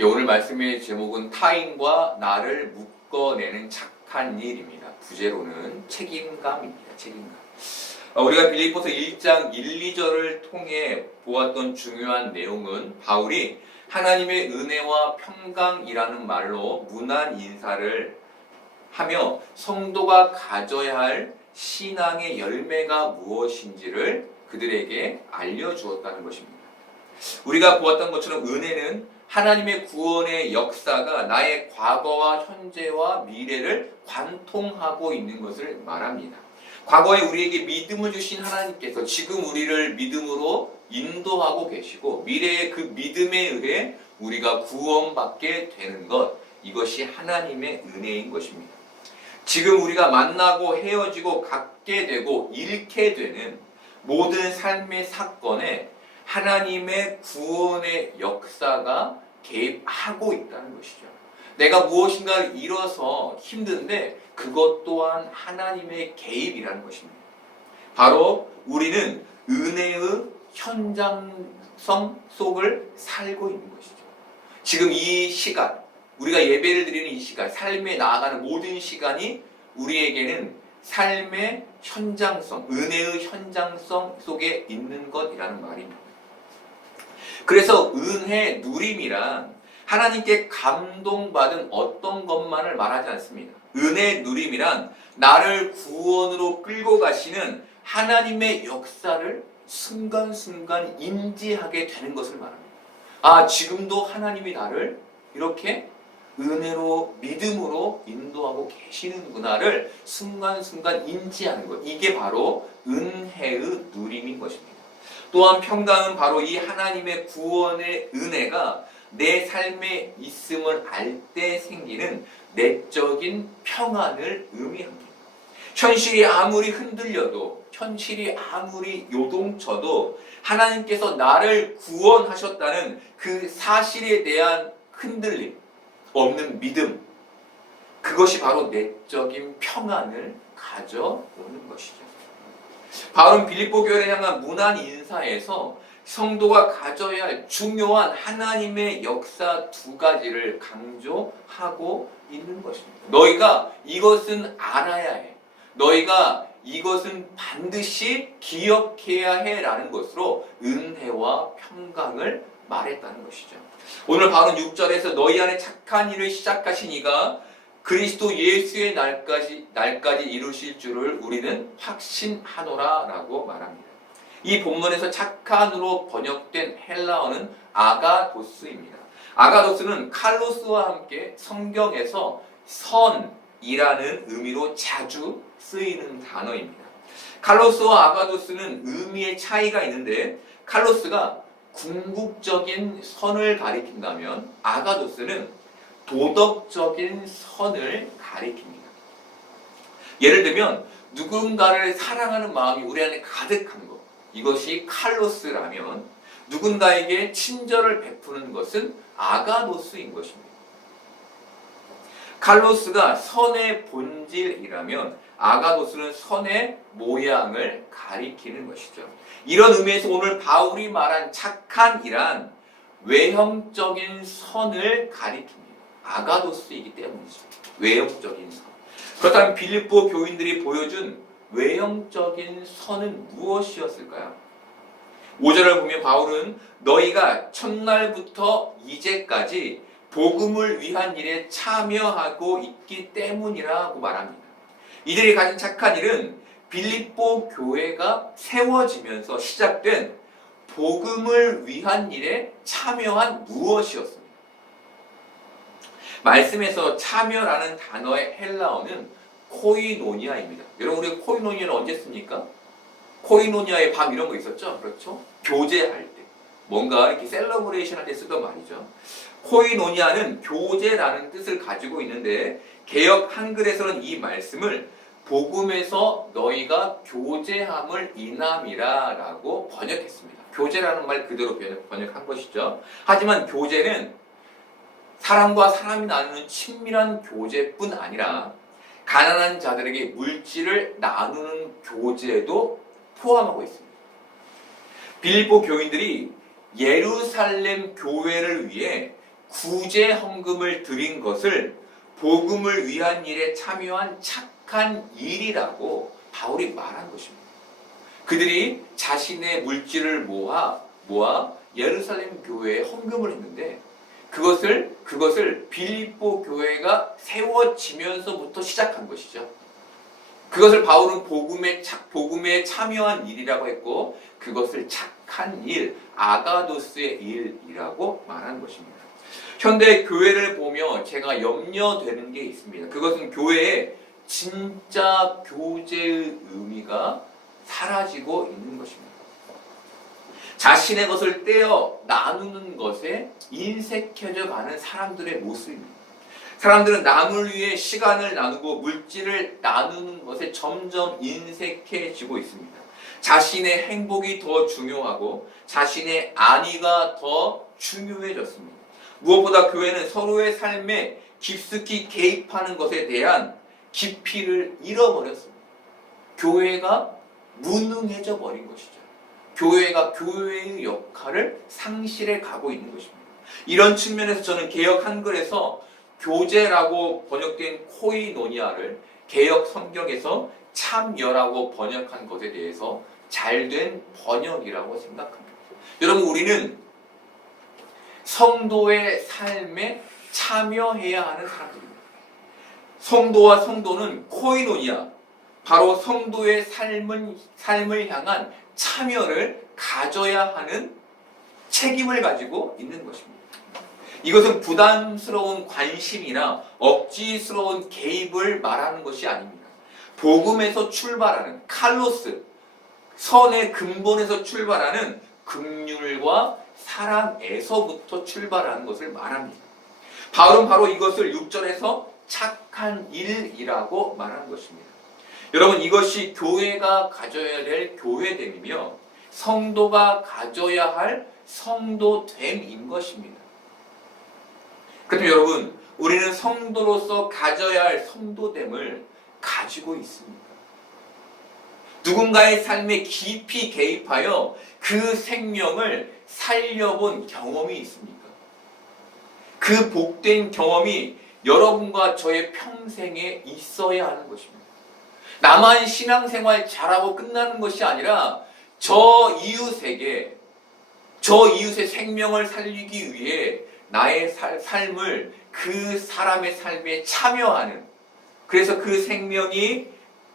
예, 오늘 말씀의 제목은 타인과 나를 묶어내는 착한 일입니다. 부제로는 책임감입니다. 책임감. 우리가 빌립보서 1장 1, 2절을 통해 보았던 중요한 내용은 바울이 하나님의 은혜와 평강이라는 말로 문안 인사를 하며 성도가 가져야 할 신앙의 열매가 무엇인지를 그들에게 알려주었다는 것입니다. 우리가 보았던 것처럼 은혜는 하나님의 구원의 역사가 나의 과거와 현재와 미래를 관통하고 있는 것을 말합니다. 과거에 우리에게 믿음을 주신 하나님께서 지금 우리를 믿음으로 인도하고 계시고 미래의 그 믿음에 의해 우리가 구원받게 되는 것, 이것이 하나님의 은혜인 것입니다. 지금 우리가 만나고 헤어지고 갖게 되고 잃게 되는 모든 삶의 사건에 하나님의 구원의 역사가 개입하고 있다는 것이죠. 내가 무엇인가를 잃어서 힘든데 그것 또한 하나님의 개입이라는 것입니다. 바로 우리는 은혜의 현장성 속을 살고 있는 것이죠. 지금 이 시간, 우리가 예배를 드리는 이 시간, 삶에 나아가는 모든 시간이 우리에게는 삶의 현장성, 은혜의 현장성 속에 있는 것이라는 말입니다. 그래서 은혜 누림이란 하나님께 감동받은 어떤 것만을 말하지 않습니다. 은혜 누림이란 나를 구원으로 끌고 가시는 하나님의 역사를 순간순간 인지하게 되는 것을 말합니다. 아, 지금도 하나님이 나를 이렇게 은혜로 믿음으로 인도하고 계시는구나를 순간순간 인지하는 것, 이게 바로 은혜의 누림인 것입니다. 또한 평강은 바로 이 하나님의 구원의 은혜가 내 삶에 있음을 알 때 생기는 내적인 평안을 의미합니다. 현실이 아무리 흔들려도, 현실이 아무리 요동쳐도 하나님께서 나를 구원하셨다는 그 사실에 대한 흔들림, 없는 믿음, 그것이 바로 내적인 평안을 가져오는 것이죠. 바울은 빌립보 교회를 향한 문안 인사에서 성도가 가져야 할 중요한 하나님의 역사 두 가지를 강조하고 있는 것입니다. 너희가 이것은 알아야 해. 너희가 이것은 반드시 기억해야 해 라는 것으로 은혜와 평강을 말했다는 것이죠. 오늘 바로 6절에서 너희 안에 착한 일을 시작하신 이가 그리스도 예수의 날까지 이루실 줄을 우리는 확신하노라 라고 말합니다. 이 본문에서 착한으로 번역된 헬라어는 아가도스입니다. 아가도스는 칼로스와 함께 성경에서 선이라는 의미로 자주 쓰이는 단어입니다. 칼로스와 아가도스는 의미의 차이가 있는데 칼로스가 궁극적인 선을 가리킨다면 아가도스는 도덕적인 선을 가리킵니다. 예를 들면 누군가를 사랑하는 마음이 우리 안에 가득한 것, 이것이 칼로스라면 누군가에게 친절을 베푸는 것은 아가도스인 것입니다. 칼로스가 선의 본질이라면 아가도스는 선의 모양을 가리키는 것이죠. 이런 의미에서 오늘 바울이 말한 착한이란 외형적인 선을 가리킵니다. 아가도스이기 때문이죠. 외형적인 선. 그렇다면 빌립보 교인들이 보여준 외형적인 선은 무엇이었을까요? 5절을 보면 바울은 너희가 첫날부터 이제까지 복음을 위한 일에 참여하고 있기 때문이라고 말합니다. 이들이 가진 착한 일은 빌립보 교회가 세워지면서 시작된 복음을 위한 일에 참여한 무엇이었습니다. 말씀에서 참여라는 단어의 헬라어는 코이노니아입니다. 여러분, 우리 코이노니아는 언제 씁니까? 코이노니아의 밤 이런 거 있었죠? 그렇죠? 교제할 때, 뭔가 이렇게 셀러브레이션 할 때 쓰던 말이죠. 코이노니아는 교제라는 뜻을 가지고 있는데 개역 한글에서는 이 말씀을 복음에서 너희가 교제함을 인함이라 라고 번역했습니다. 교제라는 말 그대로 번역한 것이죠. 하지만 교제는 사람과 사람이 나누는 친밀한 교제뿐 아니라 가난한 자들에게 물질을 나누는 교제도 포함하고 있습니다. 빌립보 교인들이 예루살렘 교회를 위해 구제 헌금을 드린 것을 복음을 위한 일에 참여한 착한 일이라고 바울이 말한 것입니다. 그들이 자신의 물질을 모아 예루살렘 교회에 헌금을 했는데 그것을 빌립보 교회가 세워지면서부터 시작한 것이죠. 그것을 바울은 복음에 참여한 일이라고 했고, 그것을 착한 일, 아가도스의 일이라고 말한 것입니다. 현대 교회를 보며 제가 염려되는 게 있습니다. 그것은 교회의 진짜 교제의 의미가 사라지고 있는 것입니다. 자신의 것을 떼어 나누는 것에 인색해져 가는 사람들의 모습입니다. 사람들은 남을 위해 시간을 나누고 물질을 나누는 것에 점점 인색해지고 있습니다. 자신의 행복이 더 중요하고 자신의 안위가 더 중요해졌습니다. 무엇보다 교회는 서로의 삶에 깊숙이 개입하는 것에 대한 깊이를 잃어버렸습니다. 교회가 무능해져 버린 것이죠. 교회가 교회의 역할을 상실해 가고 있는 것입니다. 이런 측면에서 저는 개역 한글에서 교제라고 번역된 코이노니아를 개역 성경에서 참여라고 번역한 것에 대해서 잘된 번역이라고 생각합니다. 여러분, 우리는 성도의 삶에 참여해야 하는 사람들입니다. 성도와 성도는 코이노니아, 바로 성도의 삶을 향한 참여를 가져야 하는 책임을 가지고 있는 것입니다. 이것은 부담스러운 관심이나 억지스러운 개입을 말하는 것이 아닙니다. 복음에서 출발하는 칼로스, 선의 근본에서 출발하는 긍휼과 사랑에서부터 출발하는 것을 말합니다. 바울은 바로 이것을 6절에서 착한 일이라고 말한 것입니다. 여러분, 이것이 교회가 가져야 될 교회됨이며 성도가 가져야 할 성도됨인 것입니다. 그렇다면 여러분, 우리는 성도로서 가져야 할 성도됨을 가지고 있습니까? 누군가의 삶에 깊이 개입하여 그 생명을 살려본 경험이 있습니까? 그 복된 경험이 여러분과 저의 평생에 있어야 하는 것입니다. 나만 신앙생활 잘하고 끝나는 것이 아니라 저 이웃의 생명을 살리기 위해 나의 삶을 그 사람의 삶에 참여하는, 그래서 그 생명이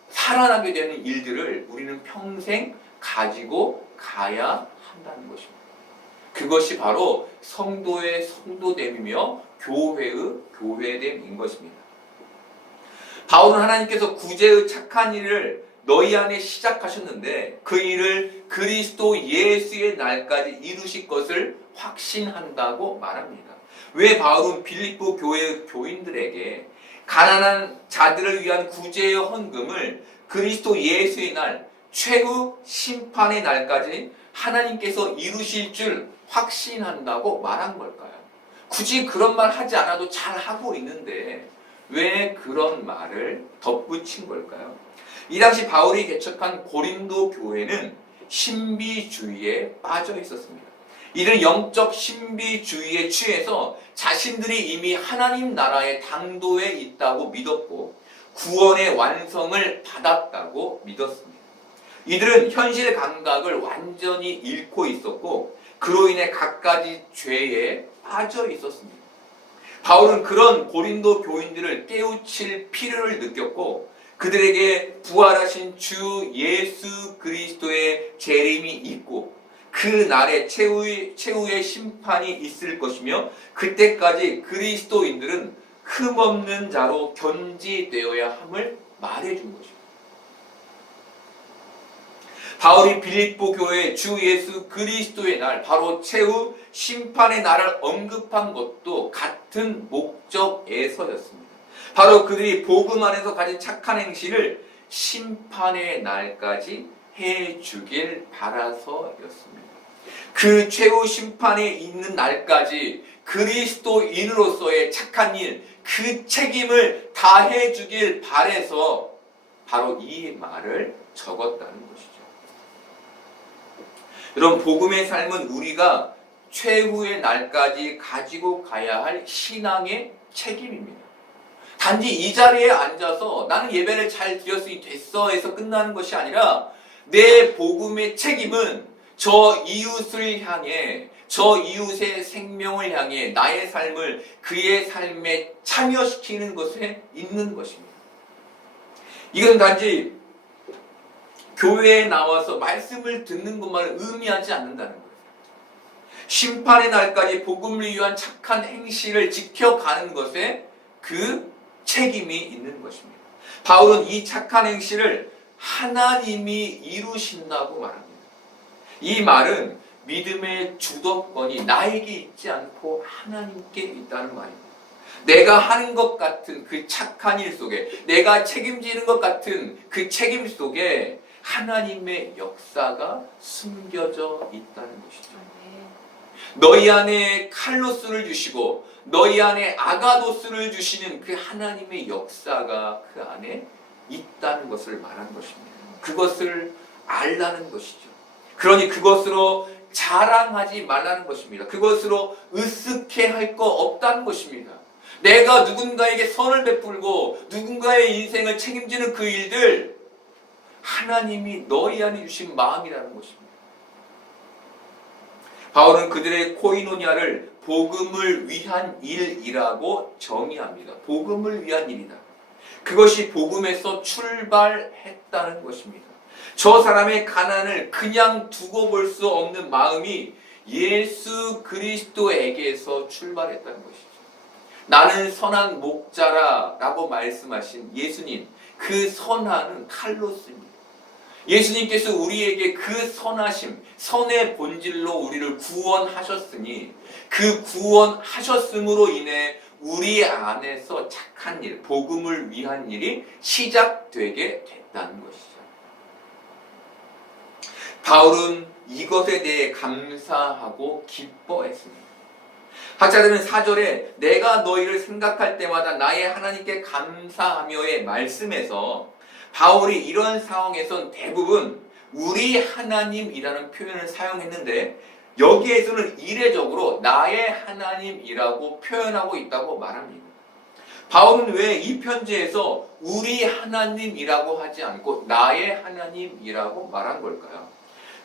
살아나게 되는 일들을 우리는 평생 가지고 가야 한다는 것입니다. 그것이 바로 성도의 성도됨이며 교회의 교회됨인 것입니다. 바울은 하나님께서 구제의 착한 일을 너희 안에 시작하셨는데 그 일을 그리스도 예수의 날까지 이루실 것을 확신한다고 말합니다. 왜 바울은 빌립보 교회의 교인들에게 가난한 자들을 위한 구제의 헌금을 그리스도 예수의 날, 최후 심판의 날까지 하나님께서 이루실 줄 확신한다고 말한 걸까요? 굳이 그런 말 하지 않아도 잘 하고 있는데 왜 그런 말을 덧붙인 걸까요? 이 당시 바울이 개척한 고린도 교회는 신비주의에 빠져 있었습니다. 이들은 영적 신비주의에 취해서 자신들이 이미 하나님 나라의 당도에 있다고 믿었고 구원의 완성을 받았다고 믿었습니다. 이들은 현실 감각을 완전히 잃고 있었고 그로 인해 갖가지 죄에 빠져 있었습니다. 바울은 그런 고린도 교인들을 깨우칠 필요를 느꼈고 그들에게 부활하신 주 예수 그리스도의 재림이 있고 그 날에 최후의 심판이 있을 것이며 그때까지 그리스도인들은 흠없는 자로 견지되어야 함을 말해준 것입니다. 바울이 빌립보 교회 주 예수 그리스도의 날, 바로 최후 심판의 날을 언급한 것도 같은 목적에서였습니다. 바로 그들이 복음 안에서 가진 착한 행실을 심판의 날까지 해주길 바라서였습니다. 그 최후 심판에 있는 날까지 그리스도인으로서의 착한 일, 그 책임을 다해주길 바라서 바로 이 말을 적었다는 것이죠. 여러분, 복음의 삶은 우리가 최후의 날까지 가지고 가야 할 신앙의 책임입니다. 단지 이 자리에 앉아서 나는 예배를 잘 드렸으니 됐어 해서 끝나는 것이 아니라 내 복음의 책임은 저 이웃을 향해, 저 이웃의 생명을 향해 나의 삶을 그의 삶에 참여시키는 것에 있는 것입니다. 이것은 단지 교회에 나와서 말씀을 듣는 것만을 의미하지 않는다는 거예요. 심판의 날까지 복음을 위한 착한 행실을 지켜가는 것에 그 책임이 있는 것입니다. 바울은 이 착한 행실을 하나님이 이루신다고 말합니다. 이 말은 믿음의 주도권이 나에게 있지 않고 하나님께 있다는 말입니다. 내가 하는 것 같은 그 착한 일 속에, 내가 책임지는 것 같은 그 책임 속에 하나님의 역사가 숨겨져 있다는 것이죠. 너희 안에 칼로스를 주시고 너희 안에 아가도스를 주시는 그 하나님의 역사가 그 안에 있다는 것을 말한 것입니다. 그것을 알라는 것이죠. 그러니 그것으로 자랑하지 말라는 것입니다. 그것으로 으쓱해 할 거 없다는 것입니다. 내가 누군가에게 선을 베풀고 누군가의 인생을 책임지는 그 일들, 하나님이 너희 안에 주신 마음이라는 것입니다. 바울은 그들의 코이노니아를 복음을 위한 일이라고 정의합니다. 복음을 위한 일이다. 그것이 복음에서 출발했다는 것입니다. 저 사람의 가난을 그냥 두고 볼 수 없는 마음이 예수 그리스도에게서 출발했다는 것이죠. 나는 선한 목자라 라고 말씀하신 예수님, 그 선한은 칼로스입니다. 예수님께서 우리에게 그 선하심, 선의 본질로 우리를 구원하셨으니 그 구원하셨음으로 인해 우리 안에서 착한 일, 복음을 위한 일이 시작되게 됐다는 것이죠. 바울은 이것에 대해 감사하고 기뻐했습니다. 학자들은 4절에 내가 너희를 생각할 때마다 나의 하나님께 감사하며의 말씀에서 바울이 이런 상황에선 대부분 우리 하나님이라는 표현을 사용했는데 여기에서는 이례적으로 나의 하나님이라고 표현하고 있다고 말합니다. 바울은 왜 이 편지에서 우리 하나님이라고 하지 않고 나의 하나님이라고 말한 걸까요?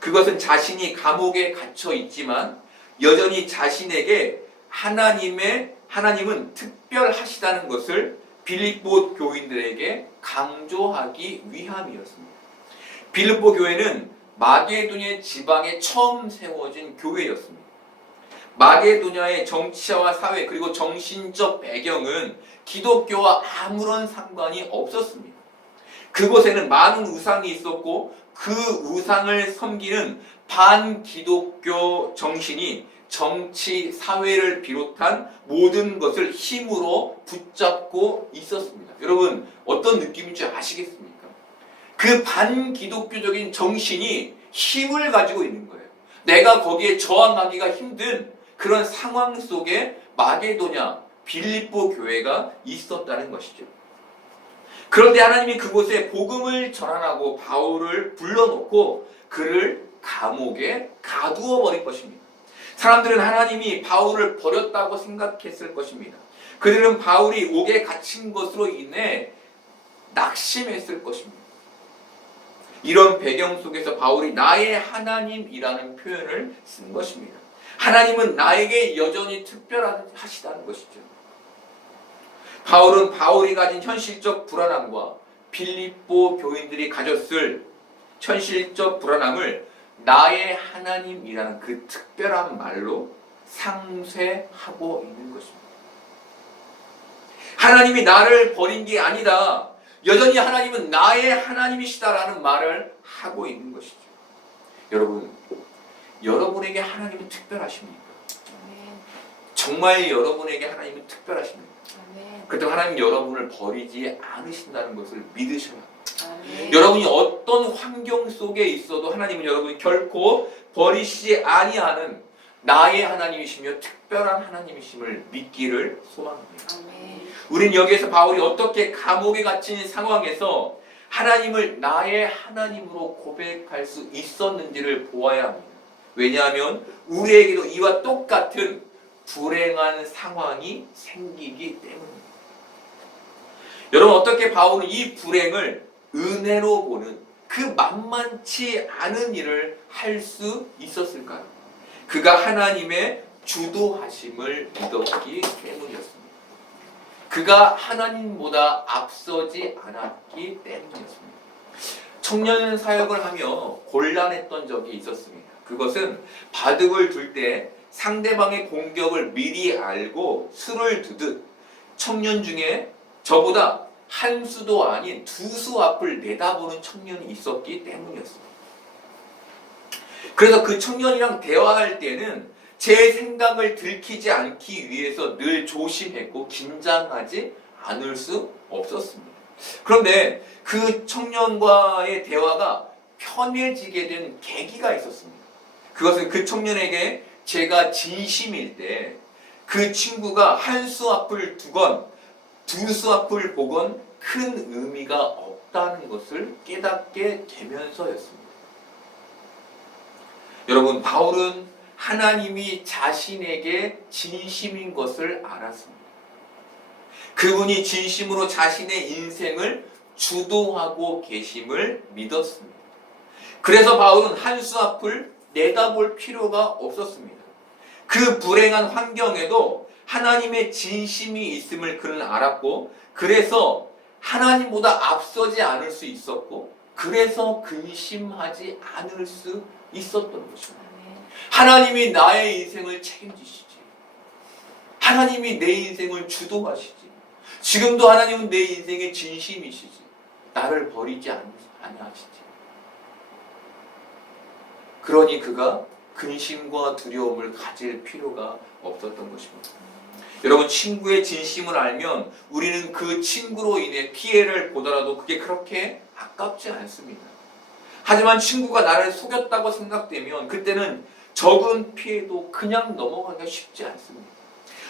그것은 자신이 감옥에 갇혀 있지만 여전히 자신에게 하나님은 특별하시다는 것을 빌립보 교인들에게 강조하기 위함이었습니다. 빌립보 교회는 마게도냐 지방에 처음 세워진 교회였습니다. 마게도냐의 정치와 사회 그리고 정신적 배경은 기독교와 아무런 상관이 없었습니다. 그곳에는 많은 우상이 있었고 그 우상을 섬기는 반기독교 정신이 정치, 사회를 비롯한 모든 것을 힘으로 붙잡고 있었습니다. 여러분 어떤 느낌인지 아시겠습니까? 그 반기독교적인 정신이 힘을 가지고 있는 거예요. 내가 거기에 저항하기가 힘든 그런 상황 속에 마게도냐, 빌립보 교회가 있었다는 것이죠. 그런데 하나님이 그곳에 복음을 전환하고 바울을 불러놓고 그를 감옥에 가두어 버릴 것입니다. 사람들은 하나님이 바울을 버렸다고 생각했을 것입니다. 그들은 바울이 옥에 갇힌 것으로 인해 낙심했을 것입니다. 이런 배경 속에서 바울이 나의 하나님이라는 표현을 쓴 것입니다. 하나님은 나에게 여전히 특별하시다는 것이죠. 바울은 바울이 가진 현실적 불안함과 빌립보 교인들이 가졌을 현실적 불안함을 나의 하나님이라는 그 특별한 말로 상쇄하고 있는 것입니다. 하나님이 나를 버린 게 아니다. 여전히 하나님은 나의 하나님이시다라는 말을 하고 있는 것이죠. 여러분, 여러분에게 하나님은 특별하십니까? 정말 여러분에게 하나님은 특별하십니까? 그렇다면 하나님 여러분을 버리지 않으신다는 것을 믿으셔야 합니다. 여러분이 어떤 환경 속에 있어도 하나님은 여러분이 결코 버리시지 아니하는 나의 하나님이시며 특별한 하나님이심을 믿기를 소망합니다. 우린 여기에서 바울이 어떻게 감옥에 갇힌 상황에서 하나님을 나의 하나님으로 고백할 수 있었는지를 보아야 합니다. 왜냐하면 우리에게도 이와 똑같은 불행한 상황이 생기기 때문입니다. 여러분, 어떻게 바울은 이 불행을 은혜로 보는 그 만만치 않은 일을 할 수 있었을까요? 그가 하나님의 주도하심을 믿었기 때문이었습니다. 그가 하나님보다 앞서지 않았기 때문이었습니다. 청년 사역을 하며 곤란했던 적이 있었습니다. 그것은 바둑을 둘 때 상대방의 공격을 미리 알고 수를 두듯 청년 중에 저보다 한 수도 아닌 두 수 앞을 내다보는 청년이 있었기 때문이었습니다. 그래서 그 청년이랑 대화할 때는 제 생각을 들키지 않기 위해서 늘 조심했고 긴장하지 않을 수 없었습니다. 그런데 그 청년과의 대화가 편해지게 된 계기가 있었습니다. 그것은 그 청년에게 제가 진심일 때 그 친구가 한 수 앞을 두건 두 수 앞을 보건 큰 의미가 없다는 것을 깨닫게 되면서였습니다. 여러분, 바울은 하나님이 자신에게 진심인 것을 알았습니다. 그분이 진심으로 자신의 인생을 주도하고 계심을 믿었습니다. 그래서 바울은 한 수 앞을 내다볼 필요가 없었습니다. 그 불행한 환경에도 하나님의 진심이 있음을 그는 알았고, 그래서 하나님보다 앞서지 않을 수 있었고, 그래서 근심하지 않을 수 있었던 것입니다. 하나님이 나의 인생을 책임지시지. 하나님이 내 인생을 주도하시지. 지금도 하나님은 내 인생의 진심이시지. 나를 버리지 아니하시지. 그러니 그가 근심과 두려움을 가질 필요가 없었던 것입니다. 여러분, 친구의 진심을 알면 우리는 그 친구로 인해 피해를 보더라도 그게 그렇게 아깝지 않습니다. 하지만 친구가 나를 속였다고 생각되면 그때는 적은 피해도 그냥 넘어가기가 쉽지 않습니다.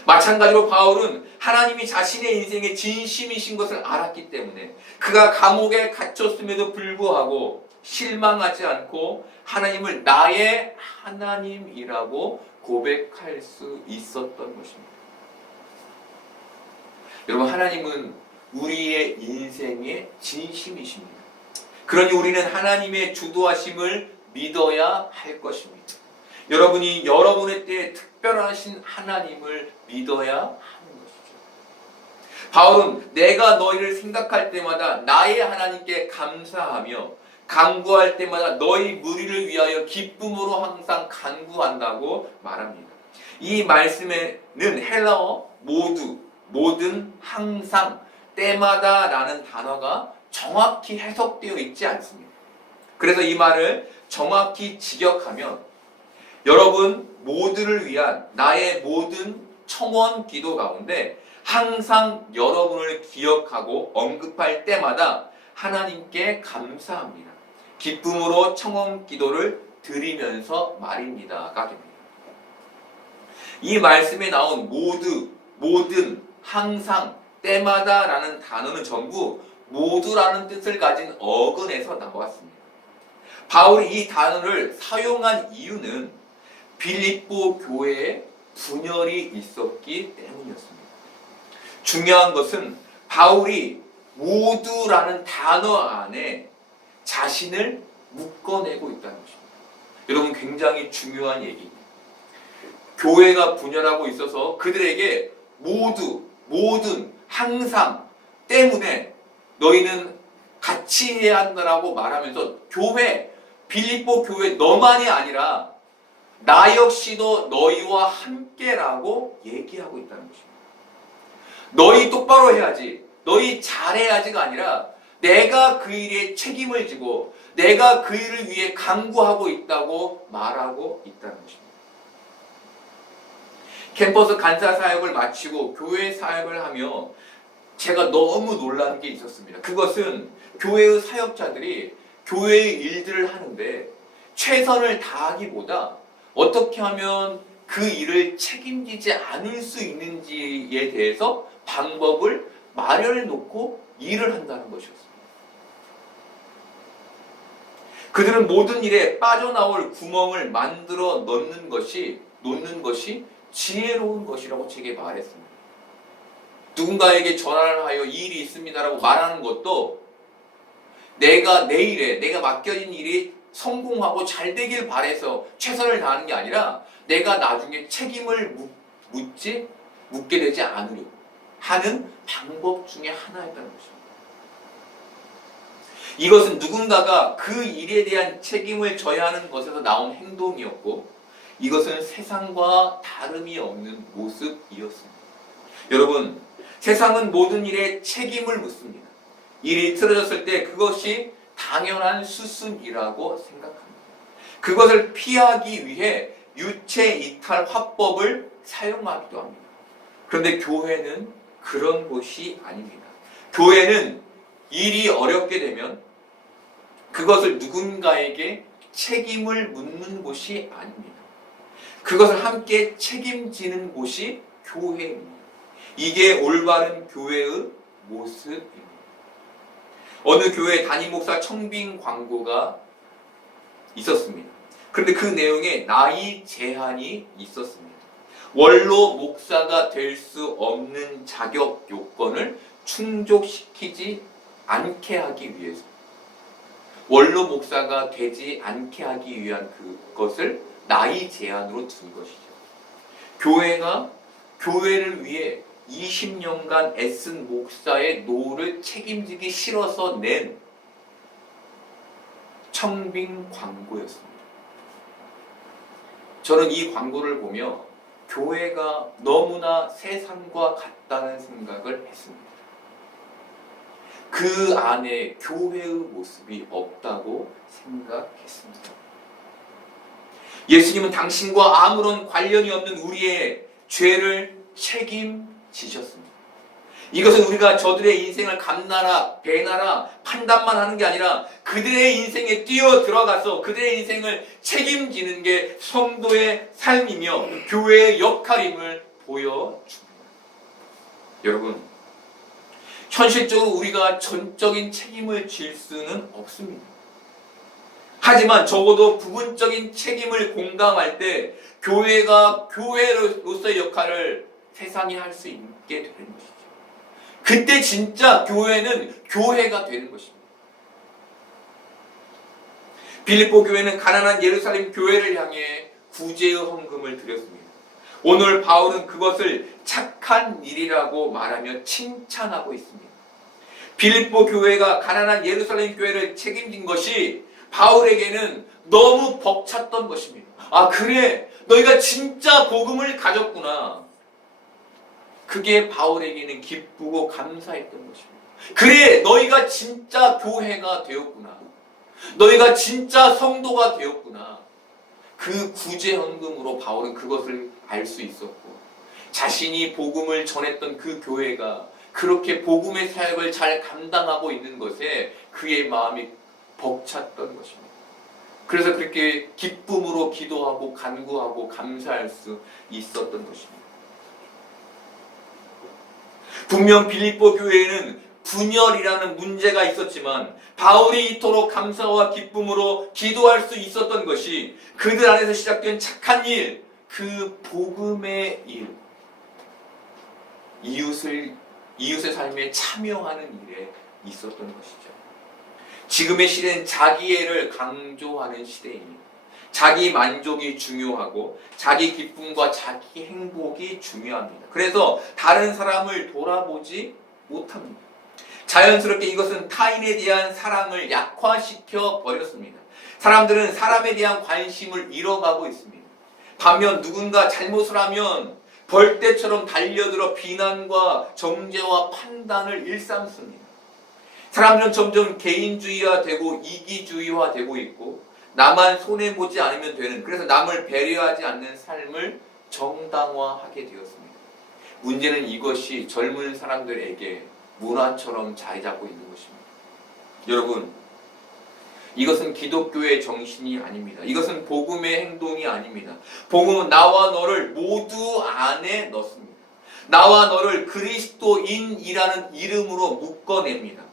마찬가지로 바울은 하나님이 자신의 인생의 진심이신 것을 알았기 때문에 그가 감옥에 갇혔음에도 불구하고 실망하지 않고 하나님을 나의 하나님이라고 고백할 수 있었던 것입니다. 여러분, 하나님은 우리의 인생의 진심이십니다. 그러니 우리는 하나님의 주도하심을 믿어야 할 것입니다. 여러분이 여러분의 때에 특별하신 하나님을 믿어야 하는 것이죠. 바울은 내가 너희를 생각할 때마다 나의 하나님께 감사하며 간구할 때마다 너희 무리를 위하여 기쁨으로 항상 간구한다고 말합니다. 이 말씀에는 헬라어 모두, 모든, 항상, 때마다 라는 단어가 정확히 해석되어 있지 않습니다. 그래서 이 말을 정확히 직역하면 여러분 모두를 위한 나의 모든 청원 기도 가운데 항상 여러분을 기억하고 언급할 때마다 하나님께 감사합니다. 기쁨으로 청원 기도를 드리면서 말입니다가 됩니다. 이 말씀에 나온 모두, 모든, 항상, 때마다 라는 단어는 전부 모두라는 뜻을 가진 어근에서 나왔습니다. 바울이 이 단어를 사용한 이유는 빌립보 교회에 분열이 있었기 때문이었습니다. 중요한 것은 바울이 모두라는 단어 안에 자신을 묶어내고 있다는 것입니다. 여러분, 굉장히 중요한 얘기입니다. 교회가 분열하고 있어서 그들에게 모두, 모든, 항상 때문에 너희는 같이 해야 한다라고 말하면서 교회, 빌립보 교회 너만이 아니라 나 역시도 너희와 함께라고 얘기하고 있다는 것입니다. 너희 똑바로 해야지, 너희 잘해야지가 아니라 내가 그 일에 책임을 지고 내가 그 일을 위해 간구하고 있다고 말하고 있다는 것입니다. 캠퍼스 간사 사역을 마치고 교회 사역을 하며 제가 너무 놀란 게 있었습니다. 그것은 교회의 사역자들이 교회의 일들을 하는데 최선을 다하기보다 어떻게 하면 그 일을 책임지지 않을 수 있는지에 대해서 방법을 마련해 놓고 일을 한다는 것이었습니다. 그들은 모든 일에 빠져나올 구멍을 만들어 놓는 것이 지혜로운 것이라고 제게 말했습니다. 누군가에게 전화를 하여 이 일이 있습니다라고 말하는 것도 내가 맡겨진 일이 성공하고 잘 되길 바라서 최선을 다하는 게 아니라 내가 나중에 책임을 묻게 되지 않으려고 하는 방법 중에 하나였다는 것입니다. 이것은 누군가가 그 일에 대한 책임을 져야 하는 것에서 나온 행동이었고 이것은 세상과 다름이 없는 모습이었습니다. 여러분, 세상은 모든 일에 책임을 묻습니다. 일이 틀어졌을 때 그것이 당연한 수순이라고 생각합니다. 그것을 피하기 위해 유체 이탈 화법을 사용하기도 합니다. 그런데 교회는 그런 곳이 아닙니다. 교회는 일이 어렵게 되면 그것을 누군가에게 책임을 묻는 곳이 아닙니다. 그것을 함께 책임지는 곳이 교회입니다. 이게 올바른 교회의 모습입니다. 어느 교회 담임 목사 청빙 광고가 있었습니다. 그런데 그 내용에 나이 제한이 있었습니다. 원로 목사가 될 수 없는 자격 요건을 충족시키지 않게 하기 위해서 원로 목사가 되지 않게 하기 위한 그것을 나이 제한으로 둔 것이죠. 교회가 교회를 위해 20년간 애쓴 목사의 노를 책임지기 싫어서 낸 청빙 광고였습니다. 저는 이 광고를 보며 교회가 너무나 세상과 같다는 생각을 했습니다. 그 안에 교회의 모습이 없다고 생각했습니다. 예수님은 당신과 아무런 관련이 없는 우리의 죄를 책임지셨습니다. 이것은 우리가 저들의 인생을 감나라, 배나라, 판단만 하는 게 아니라 그들의 인생에 뛰어 들어가서 그들의 인생을 책임지는 게 성도의 삶이며 교회의 역할임을 보여줍니다. 여러분, 현실적으로 우리가 전적인 책임을 질 수는 없습니다. 하지만 적어도 부분적인 책임을 공감할 때 교회가 교회로서의 역할을 세상이 할 수 있게 되는 것이죠. 그때 진짜 교회는 교회가 되는 것입니다. 빌립보 교회는 가난한 예루살렘 교회를 향해 구제의 헌금을 드렸습니다. 오늘 바울은 그것을 착한 일이라고 말하며 칭찬하고 있습니다. 빌립보 교회가 가난한 예루살렘 교회를 책임진 것이 바울에게는 너무 벅찼던 것입니다. 아, 그래, 너희가 진짜 복음을 가졌구나. 그게 바울에게는 기쁘고 감사했던 것입니다. 그래, 너희가 진짜 교회가 되었구나. 너희가 진짜 성도가 되었구나. 그 구제헌금으로 바울은 그것을 알 수 있었고, 자신이 복음을 전했던 그 교회가 그렇게 복음의 사역을 잘 감당하고 있는 것에 그의 마음이 벅찼던 것입니다. 그래서 그렇게 기쁨으로 기도하고 간구하고 감사할 수 있었던 것입니다. 분명 빌립보 교회에는 분열이라는 문제가 있었지만 바울이 이토록 감사와 기쁨으로 기도할 수 있었던 것이 그들 안에서 시작된 착한 일, 그 복음의 일, 이웃의 삶에 참여하는 일에 있었던 것이죠. 지금의 시대는 자기애를 강조하는 시대입니다. 자기 만족이 중요하고 자기 기쁨과 자기 행복이 중요합니다. 그래서 다른 사람을 돌아보지 못합니다. 자연스럽게 이것은 타인에 대한 사랑을 약화시켜 버렸습니다. 사람들은 사람에 대한 관심을 잃어가고 있습니다. 반면 누군가 잘못을 하면 벌떼처럼 달려들어 비난과 정죄와 판단을 일삼습니다. 사람들은 점점 개인주의화되고 이기주의화되고 있고 나만 손해보지 않으면 되는, 그래서 남을 배려하지 않는 삶을 정당화하게 되었습니다. 문제는 이것이 젊은 사람들에게 문화처럼 자리 잡고 있는 것입니다. 여러분, 이것은 기독교의 정신이 아닙니다. 이것은 복음의 행동이 아닙니다. 복음은 나와 너를 모두 안에 넣습니다. 나와 너를 그리스도인이라는 이름으로 묶어냅니다.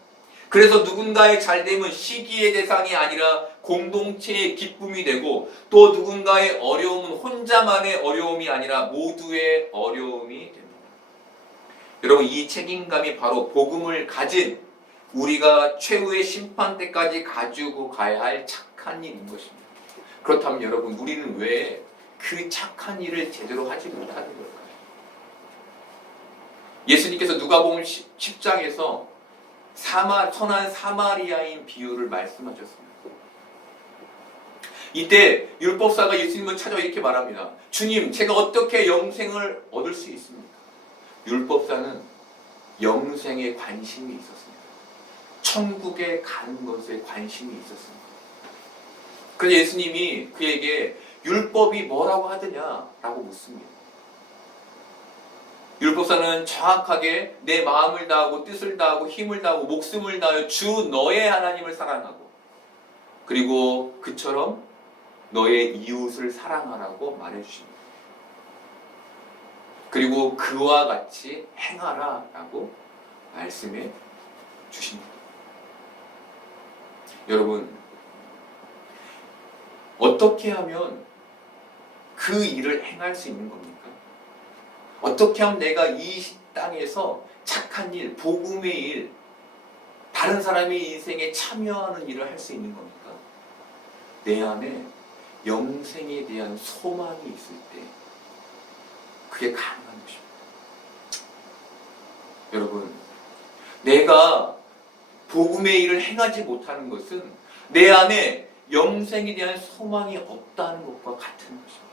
그래서 누군가의 잘됨은 시기의 대상이 아니라 공동체의 기쁨이 되고 또 누군가의 어려움은 혼자만의 어려움이 아니라 모두의 어려움이 됩니다. 여러분 이 책임감이 바로 복음을 가진 우리가 최후의 심판 때까지 가지고 가야 할 착한 일인 것입니다. 그렇다면 여러분 우리는 왜 그 착한 일을 제대로 하지 못하는 걸까요? 예수님께서 누가복음 10장에서 선한 사마리아인 비유를 말씀하셨습니다. 이때 율법사가 예수님을 찾아 이렇게 말합니다. 주님, 제가 어떻게 영생을 얻을 수 있습니까? 율법사는 영생에 관심이 있었습니다. 천국에 가는 것에 관심이 있었습니다. 그래서 예수님이 그에게 율법이 뭐라고 하더냐라고 묻습니다. 율법사는 정확하게 내 마음을 다하고 뜻을 다하고 힘을 다하고 목숨을 다하여 주 너의 하나님을 사랑하고 그리고 그처럼 너의 이웃을 사랑하라고 말해주십니다. 그리고 그와 같이 행하라라고 말씀해 주십니다. 여러분 어떻게 하면 그 일을 행할 수 있는 겁니까? 어떻게 하면 내가 이 땅에서 착한 일, 복음의 일, 다른 사람의 인생에 참여하는 일을 할 수 있는 겁니까? 내 안에 영생에 대한 소망이 있을 때 그게 가능한 것입니다. 여러분, 내가 복음의 일을 행하지 못하는 것은 내 안에 영생에 대한 소망이 없다는 것과 같은 것입니다.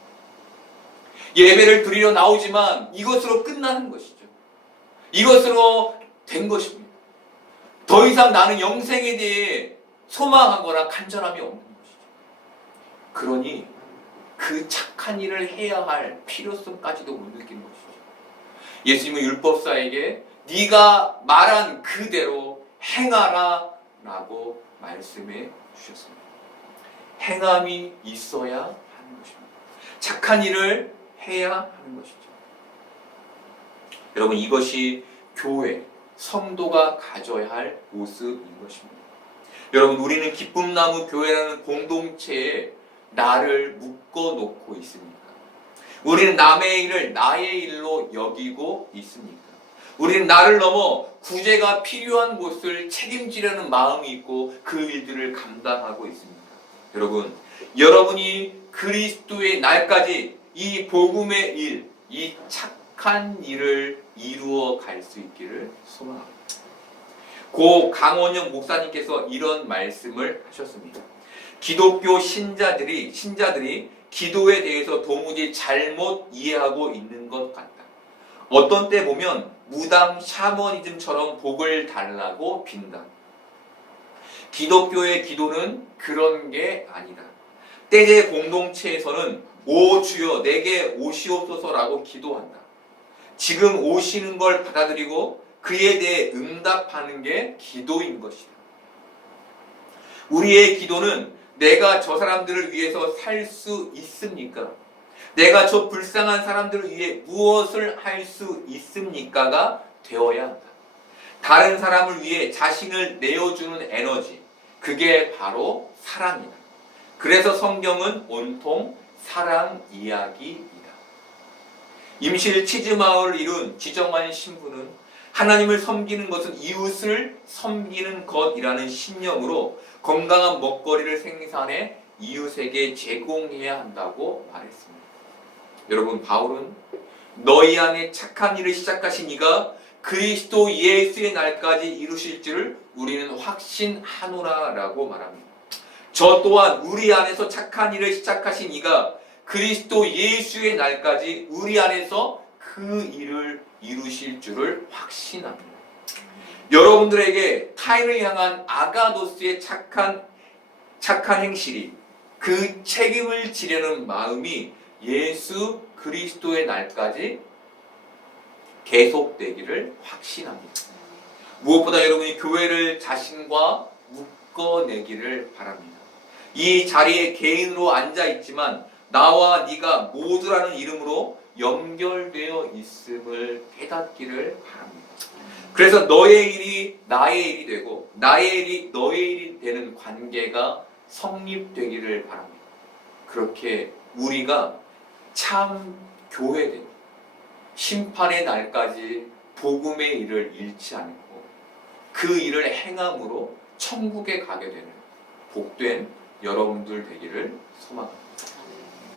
예배를 드리러 나오지만 이것으로 끝나는 것이죠. 이것으로 된 것입니다. 더 이상 나는 영생에 대해 소망하거나 간절함이 없는 것이죠. 그러니 그 착한 일을 해야 할 필요성까지도 못 느끼는 것이죠. 예수님은 율법사에게 네가 말한 그대로 행하라 라고 말씀해 주셨습니다. 행함이 있어야 하는 것입니다. 착한 일을 해야 하는 것이죠. 여러분 이것이 교회, 성도가 가져야 할 모습인 것입니다. 여러분 우리는 기쁨나무 교회라는 공동체에 나를 묶어놓고 있습니까? 우리는 남의 일을 나의 일로 여기고 있습니까? 우리는 나를 넘어 구제가 필요한 곳을 책임지려는 마음이 있고 그 일들을 감당하고 있습니까? 여러분, 여러분이 그리스도의 날까지 이 복음의 일, 이 착한 일을 이루어 갈 수 있기를 소망합니다. 고 강원영 목사님께서 이런 말씀을 하셨습니다. 기독교 신자들이 기도에 대해서 도무지 잘못 이해하고 있는 것 같다. 어떤 때 보면 무당 샤머니즘처럼 복을 달라고 빈다. 기독교의 기도는 그런 게 아니다. 때제 공동체에서는 오 주여 내게 오시옵소서라고 기도한다. 지금 오시는 걸 받아들이고 그에 대해 응답하는 게 기도인 것이다. 우리의 기도는 내가 저 사람들을 위해서 살 수 있습니까? 내가 저 불쌍한 사람들을 위해 무엇을 할 수 있습니까가 되어야 한다. 다른 사람을 위해 자신을 내어주는 에너지, 그게 바로 사랑이다. 그래서 성경은 온통 사랑 이야기이다. 임실 치즈마을을 이룬 지정환 신부는 하나님을 섬기는 것은 이웃을 섬기는 것이라는 신념으로 건강한 먹거리를 생산해 이웃에게 제공해야 한다고 말했습니다. 여러분 바울은 너희 안에 착한 일을 시작하신 이가 그리스도 예수의 날까지 이루실 줄을 우리는 확신하노라라고 말합니다. 저 또한 우리 안에서 착한 일을 시작하신 이가 그리스도 예수의 날까지 우리 안에서 그 일을 이루실 줄을 확신합니다. 여러분들에게 타인을 향한 아가도스의 착한 행실이 그 책임을 지려는 마음이 예수 그리스도의 날까지 계속되기를 확신합니다. 무엇보다 여러분이 교회를 자신과 묶어내기를 바랍니다. 이 자리에 개인으로 앉아있지만 나와 네가 모두라는 이름으로 연결되어 있음을 깨닫기를 바랍니다. 그래서 너의 일이 나의 일이 되고 나의 일이 너의 일이 되는 관계가 성립되기를 바랍니다. 그렇게 우리가 참 교회된 심판의 날까지 복음의 일을 잃지 않고 그 일을 행함으로 천국에 가게 되는 복된 여러분들 되기를 소망합니다.